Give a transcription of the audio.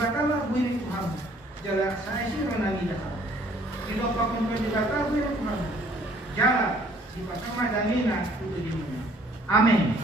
batala buini Tuhan. Jala saya sih ronami dah. Di lupa kompon di batala buini Tuhan. Jala di batama damina itu di mana. Amin.